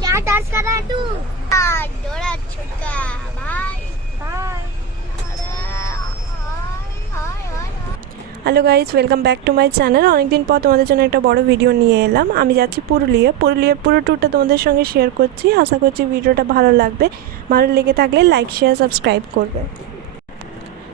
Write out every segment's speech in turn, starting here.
क्या डांस कर रहा है तू? डोरा छुटका भाई भाई। Hello guys, welcome back to my channel. অনেকদিন পর তোমাদের জন্য একটা বড় ভিডিও নিয়ে এলাম। আমি যাচ্ছি পুরুলিয়ার পুরো ট্যুরটা তোমাদের সঙ্গে শেয়ার করছি। আশা করছি ভিডিওটা ভালো লাগবে। ভালো লেগে থাকলে লাইক শেয়ার সাবস্ক্রাইব করবে।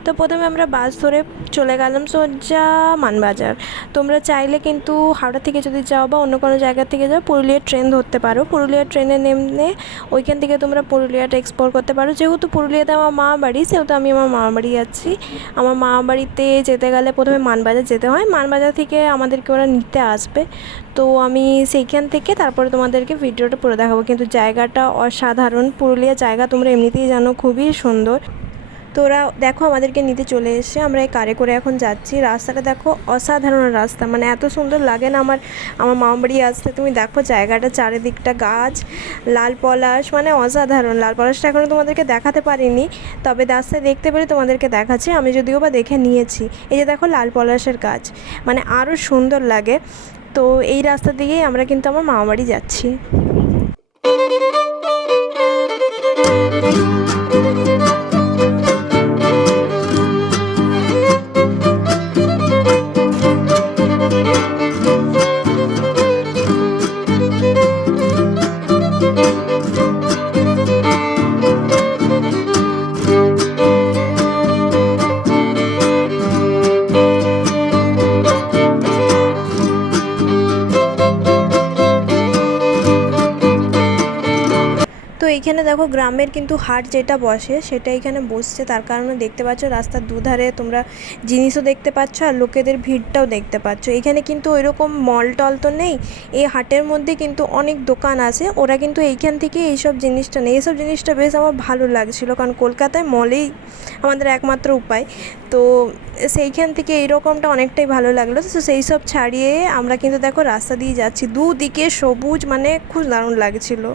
তো প্রথমে আমরা বাস ধরে চলে গেলাম সোজা মানবাজার। তোমরা চাইলে কিন্তু হাওড়া থেকে যদি যাও বা অন্য কোনো জায়গা থেকে যাও, পুরুলিয়ার ট্রেন ধরতে পারো। পুরুলিয়ার ট্রেনে নেমে ওইখান থেকে তোমরা পুরুলিয়াটা এক্সপ্লোর করতে পারো। যেহেতু পুরুলিয়াতে আমার মা বাড়ি, সেহেতু আমি আমার মামা বাড়ি যাচ্ছি। আমার মামা বাড়িতে যেতে গেলে প্রথমে মানবাজার যেতে হয়। মানবাজার থেকে আমাদেরকে ওরা নিতে আসবে। তো আমি সেইখান থেকে তারপরে তোমাদেরকে ভিডিওটা পুরো দেখাবো। কিন্তু জায়গাটা অসাধারণ। পুরুলিয়া জায়গা তোমরা এমনিতেই জানো খুবই সুন্দর। তো ওরা দেখো আমাদেরকে নিতে চলে এসে আমরা এই কারে করে এখন যাচ্ছি। রাস্তাটা দেখো, অসাধারণ রাস্তা, মানে এত সুন্দর লাগে না আমার মামা বাড়ি আসতে। তুমি দেখো জায়গাটা, চারিদিকটা গাছ, লাল পলাশ, মানে অসাধারণ। লাল পলাশটা এখনও তোমাদেরকে দেখাতে পারিনি, তবে রাস্তায় দেখতে পেলে তোমাদেরকে দেখাচ্ছি। আমি যদিও বা দেখে নিয়েছি। এই যে দেখো লাল পলাশের গাছ, মানে আরও সুন্দর লাগে। তো এই রাস্তা দিয়েই আমরা কিন্তু আমার মামা বাড়ি যাচ্ছি। তো এইখানে দেখো গ্রামের কিন্তু হাট যেটা বসে সেটা এখানে বসছে। তার কারণে দেখতে পাচ্ছ রাস্তার দুধারে তোমরা জিনিসও দেখতে পাচ্ছ আর লোকেদের ভিড়টাও দেখতে পাচ্ছ। এখানে কিন্তু ওইরকম মল টল তো নেই। এই হাটের মধ্যে কিন্তু অনেক দোকান আছে। ওরা কিন্তু এইখান থেকে এইসব জিনিসটা নেই। এইসব জিনিসটা বেশ আমার ভালো লাগছিলো, কারণ কলকাতায় মলেই আমাদের একমাত্র উপায়। তো সেইখান থেকে এইরকমটা অনেকটাই ভালো লাগলো। তো সেই সব ছাড়িয়ে আমরা কিন্তু দেখো রাস্তা দিয়ে যাচ্ছি, দুদিকে সবুজ, মানে খুব দারুণ লাগছিলো।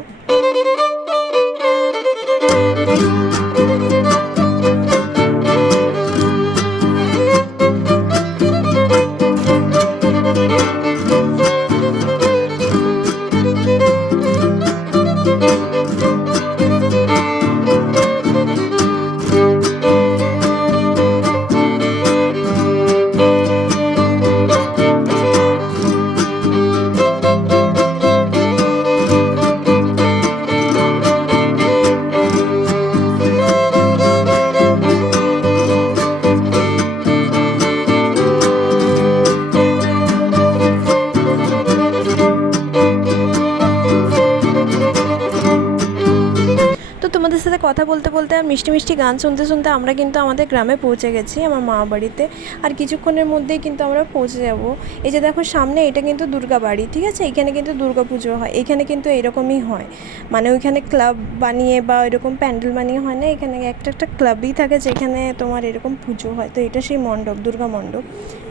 তোমাদের সাথে কথা বলতে বলতে আর মিষ্টি মিষ্টি গান শুনতে শুনতে আমরা কিন্তু আমাদের গ্রামে পৌঁছে গেছি, আমার মা বাড়িতে। আর কিছুক্ষণের মধ্যেই কিন্তু আমরা পৌঁছে যাব। এই যে দেখো সামনে, এটা কিন্তু দুর্গা বাড়ি, ঠিক আছে? এখানে কিন্তু দুর্গা পুজো হয়। এখানে কিন্তু এরকমই হয়, মানে ওইখানে ক্লাব বানিয়ে বা এরকম প্যান্ডেল বানিয়ে হয় না, এখানে একটা ক্লাবই থাকে যেখানে তোমার এরকম পুজো হয়। তো এটা সেই মণ্ডপ, দুর্গা মণ্ডপ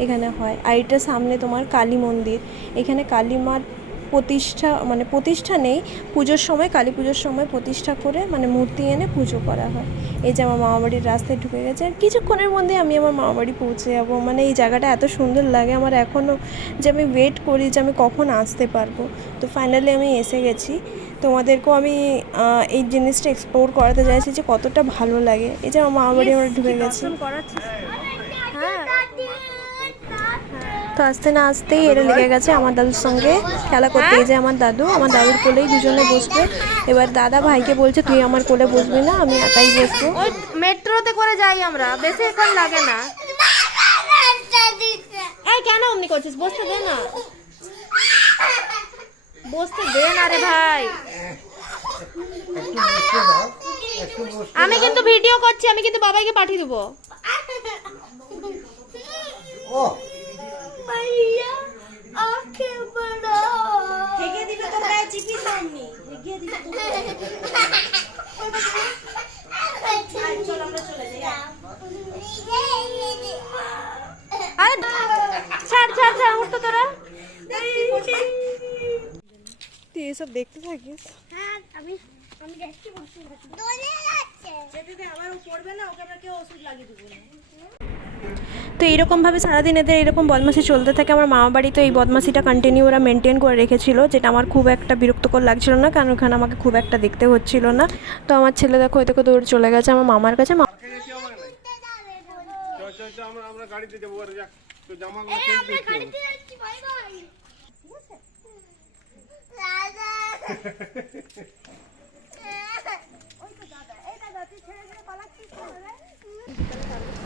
এখানে হয়। আর এটা সামনে তোমার কালী মন্দির। এখানে কালী মার প্রতিষ্ঠা নেই, পুজোর সময়, কালী পুজোর সময় প্রতিষ্ঠা করে মানে মূর্তি এনে পুজো করা হয়। এই যে আমার মামাবাড়ির রাস্তায় ঢুকে গেছে, আর কিছুক্ষণের মধ্যে আমি আমার মামাবাড়ি পৌঁছে যাবো। মানে এই জায়গাটা এত সুন্দর লাগে আমার এখনও, যে আমি ওয়েট করি যে আমি কখন আসতে পারবো। তো ফাইনালি আমি এসে গেছি। তোমাদেরকেও আমি এই জিনিসটা এক্সপ্লোর করাতে চাইছি যে কতটা ভালো লাগে। এই যে আমার মামাবাড়ি আমরা ঢুকে গেছি। হ্যাঁ, তো আসতে না আসতেই এরা লেগে গেছে আমার দাদুর সঙ্গে খেলা করতে। এই যে আমার দাদুর কোলেই দুজনে বসবে। এবার দাদা ভাইকে বলছে তুই আমার কোলে বসবি না, আমি একাই বসবো। ওই মেট্রোতে করে যাই আমরা, বেশিক্ষণ লাগে না। এই কেন অমনি করছিস? বসতে দে না, বসতে দে না রে ভাই। আমি কিন্তু ভিডিও করছি, আমি কিন্তু বাবাইকে পাঠিয়ে দেবো। ছাড় উঠতো তোরা। তুই এসব দেখতে থাকিস? হ্যাঁ, আমি দেখতে বসে আছি। দোলে যাচ্ছে। যেতে আবার ও পড়বে না, ওকে আমরা কেউ ওষুধ লাগিয়ে দেবো না। তো এইরকমভাবে সারাদিন এদের এরকম বদমাশি চলতে থাকে। আমার মামা বাড়ি তো এই বদমাশিটা কন্টিনিউ ওরা মেনটেন করে রেখেছিল, যেটা আমার খুব একটা বিরক্তকর লাগছিল না, কারণ ওখানে আমাকে খুব একটা দেখতে হচ্ছিল না। তো আমার ছেলে দেখো ওই দেখো দৌড় চলে গেছে আমার মামার কাছে। আমরা গাড়িতে যাবো আর যা তো জামা এই আমরা গাড়িতে যাচ্ছি, বাই বাই। দাদা ওই তো দাদা, এই দাদা তুই ছেড়ে ছেড়ে পালাচ্ছিস না?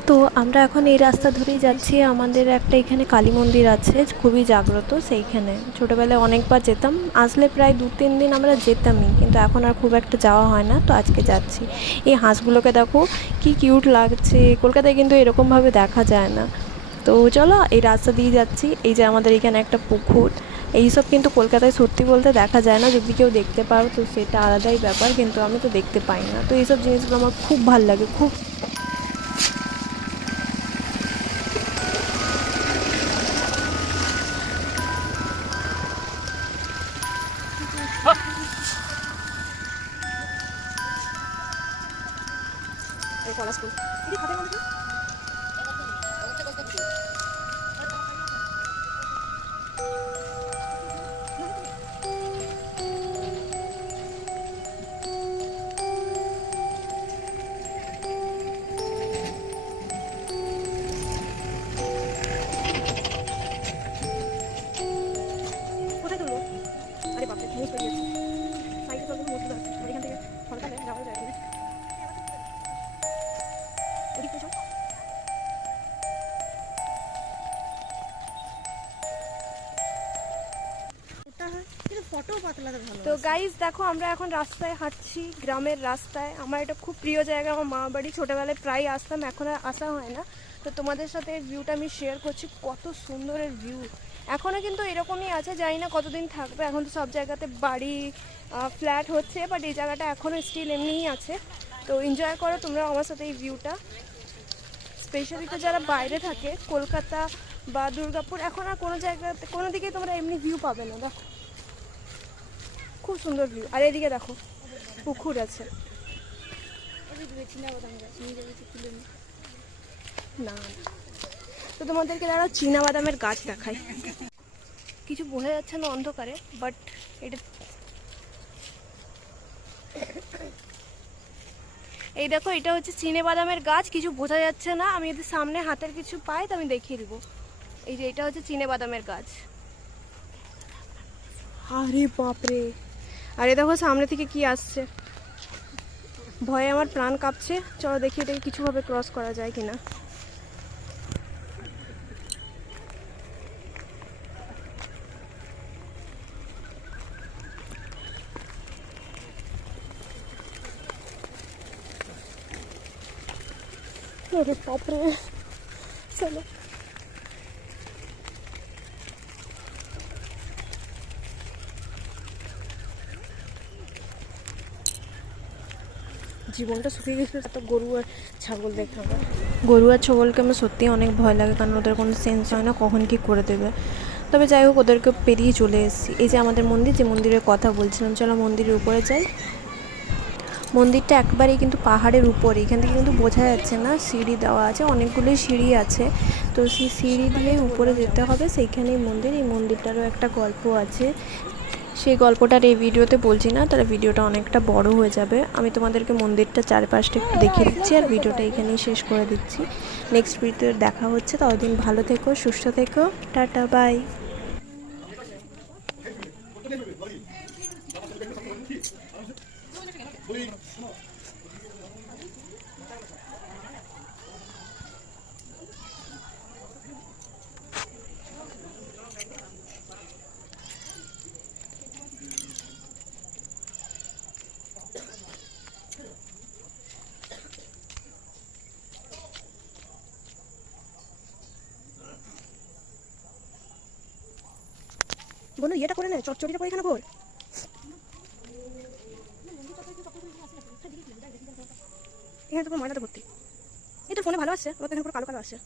তো আমরা এখন এই রাস্তা ধরেই যাচ্ছি। আমাদের একটা এখানে কালী মন্দির আছে, খুবই জাগ্রত, সেইখানে ছোটোবেলায় অনেকবার যেতাম, আসলে প্রায় 2-3 দিন আমরা যেতামই, কিন্তু এখন আর খুব একটা যাওয়া হয় না। তো আজকে যাচ্ছি। এই হাঁসগুলোকে দেখো কি কিউট লাগছে, কলকাতায় কিন্তু এরকমভাবে দেখা যায় না। তো চলো এই রাস্তা দিয়ে যাচ্ছি। এই যে আমাদের এখানে একটা পুকুর, এইসব কিন্তু কলকাতায় সত্যি বলতে দেখা যায় না। যদি কেউ দেখতে পাও তো সেটা আলাদাই ব্যাপার, কিন্তু আমি তো দেখতে পাই না। তো এইসব জিনিসগুলো আমার খুব ভালো লাগে, খুব। কোথায় তুলবো? আরে বাপরে, মুখ বেরিয়েছে। সাইডে সবগুলো মুখ তুলে আসছে, এখান থেকে সরকারে যাওয়া যায় না। ওদিক থেকে তো গাইজ দেখো আমরা এখন রাস্তায় হাঁটছি, গ্রামের রাস্তায়। আমার এটা খুব প্রিয় জায়গা, আমার মা বাড়ি। ছোটোবেলায় প্রায় আসতাম, এখন আর আসা হয় না। তো তোমাদের সাথে এই ভিউটা আমি শেয়ার করছি, কত সুন্দরের ভিউ। এখনও কিন্তু এরকমই আছে, জানি না কতদিন থাকবে। এখন তো সব জায়গাতে বাড়ি ফ্ল্যাট হচ্ছে, বাট এই জায়গাটা এখনও স্টিল এমনিই আছে। তো এনজয় করো তোমরা আমার সাথে এই ভিউটা। স্পেশালি তো যারা বাইরে থাকে, কলকাতা বা দুর্গাপুর, এখন আর কোনো জায়গাতে কোনো দিকেই তোমরা এমনি ভিউ পাবে না। দেখো খুব সুন্দর ভিউ। আর এদিকে দেখো পুকুর আছে। না তো তোমাদেরকে দাঁড়াও চীনা বাদামের গাছ দেখাই। কিছু বোঝা যাচ্ছে না অন্ধকারে, বাট এটা এই দেখো, এটা হচ্ছে চীনে বাদামের গাছ। কিছু বোঝা যাচ্ছে না, আমি যদি সামনে হাতের কিছু পাই তো আমি দেখিয়ে দিব। এই যে এটা হচ্ছে চীনে বাদামের গাছ। আরে বাপরে, আরে দেখো সামনে থেকে কি আসছে, ভয়ে আমার প্রাণ কাঁপছে। চলো দেখি এটাকে কিছুভাবে ক্রস করা যায় কিনা। আরে বাপরে, চলো। জীবনটা শুকিয়ে গেছিলো। এত গরু আর ছাগল দেখে আমার, গরু আর ছাগলকে আমার সত্যিই অনেক ভয় লাগে, কারণ ওদের কোনো সেন্স হয় না কখন কি করে দেবে। তবে যাই হোক, ওদেরকে পেরিয়ে চলে এসেছি। এই যে আমাদের মন্দির, যে মন্দিরের কথা বলছিলাম, চলো মন্দিরের উপরে যাই। মন্দিরটা একবারেই কিন্তু পাহাড়ের উপরে, এখান থেকে কিন্তু বোঝা যাচ্ছে না। সিঁড়ি দেওয়া আছে, অনেকগুলোই সিঁড়ি আছে। তো সেই সিঁড়ি দিয়েই উপরে যেতে হবে, সেইখানেই মন্দির। এই মন্দিরটারও একটা গল্প আছে, সেই গল্পটার এই ভিডিওতে বলছি না, তাহলে ভিডিওটা অনেকটা বড় হয়ে যাবে। আমি তোমাদেরকে মন্দিরটা চারপাশটা একটু দেখিয়ে দিচ্ছি, আর ভিডিওটা এখানেই শেষ করে দিচ্ছি। নেক্সট ভিডিওতে দেখা হচ্ছে, ততদিন ভালো থেকো, সুস্থ থেকো, টাটা, বাই। বলো ইয়েটা করে নে, চটচড়িটা করে এখানে কর। এখানে তো পুরো ময়লাতে ভর্তি। এই তো ফোনে ভালো আসছে, ওর তো এখানে পুরো কালো কালো আসছে।